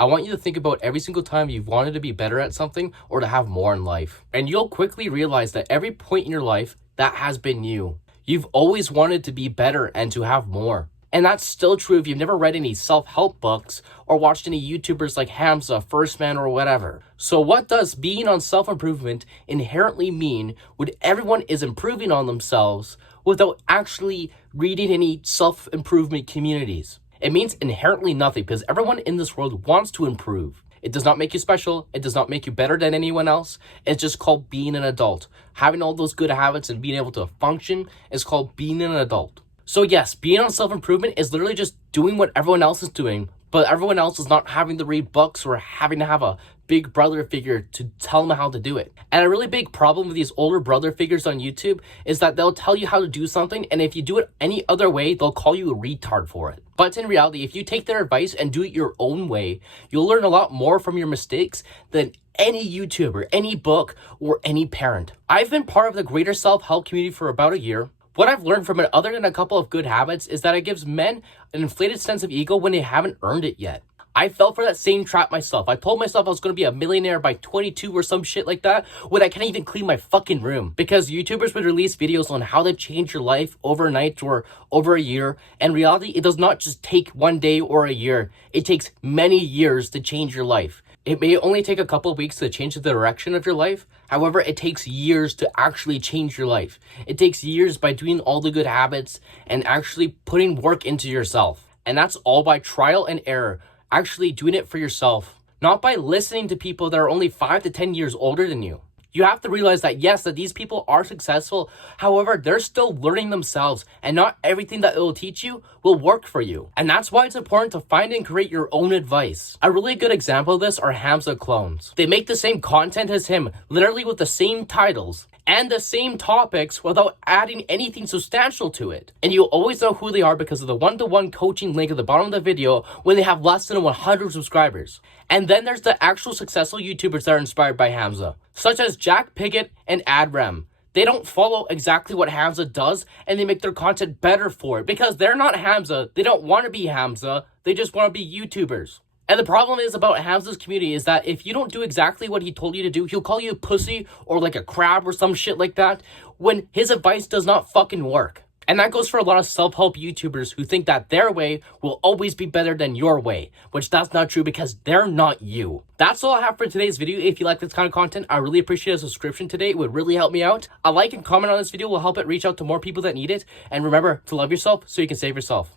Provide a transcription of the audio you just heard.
I want you to think about every single time you've wanted to be better at something or to have more in life. And you'll quickly realize that every point in your life, that has been you. You've always wanted to be better and to have more. And that's still true if you've never read any self-help books or watched any YouTubers like Hamza, First Man, or whatever. So what does being on self-improvement inherently mean when everyone is improving on themselves without actually reading any self-improvement communities? It means inherently nothing because everyone in this world wants to improve. It does not make you special. It does not make you better than anyone else. It's just called being an adult. Having all those good habits and being able to function is called being an adult. So yes, being on self-improvement is literally just doing what everyone else is doing, but everyone else is not having to read books or having to have a big brother figure to tell them how to do it. And a really big problem with these older brother figures on YouTube is that they'll tell you how to do something, and if you do it any other way, they'll call you a retard for it. But in reality, if you take their advice and do it your own way, you'll learn a lot more from your mistakes than any YouTuber, any book, or any parent. I've been part of the greater self-help community for about a year. What I've learned from it, other than a couple of good habits, is that it gives men an inflated sense of ego when they haven't earned it yet. I fell for that same trap myself. I told myself I was going to be a millionaire by 22 or some shit like that when I can't even clean my fucking room. Because YouTubers would release videos on how to change your life overnight or over a year. And in reality, it does not just take one day or a year. It takes many years to change your life. It may only take a couple of weeks to change the direction of your life. However, it takes years to actually change your life. It takes years by doing all the good habits and actually putting work into yourself. And that's all by trial and error. Actually doing it for yourself. Not by listening to people that are only 5 to 10 years older than you. You have to realize that yes, that these people are successful. However, they're still learning themselves, and not everything that it will teach you will work for you. And that's why it's important to find and create your own advice. A really good example of this are Hamza clones. They make the same content as him, literally with the same titles and the same topics without adding anything substantial to it. And you'll always know who they are because of the one-to-one coaching link at the bottom of the video when they have less than 100 subscribers. And then there's the actual successful YouTubers that are inspired by Hamza, such as Jack Piggott and Adrem. They don't follow exactly what Hamza does, and they make their content better for it because they're not Hamza. They don't want to be Hamza. They just want to be YouTubers. And the problem is about Hamza's community is that if you don't do exactly what he told you to do, he'll call you a pussy or like a crab or some shit like that when his advice does not fucking work. And that goes for a lot of self-help YouTubers who think that their way will always be better than your way, which that's not true because they're not you. That's all I have for today's video. If you like this kind of content, I really appreciate a subscription today. It would really help me out. A like and comment on this video will help it reach out to more people that need it. And remember to love yourself so you can save yourself.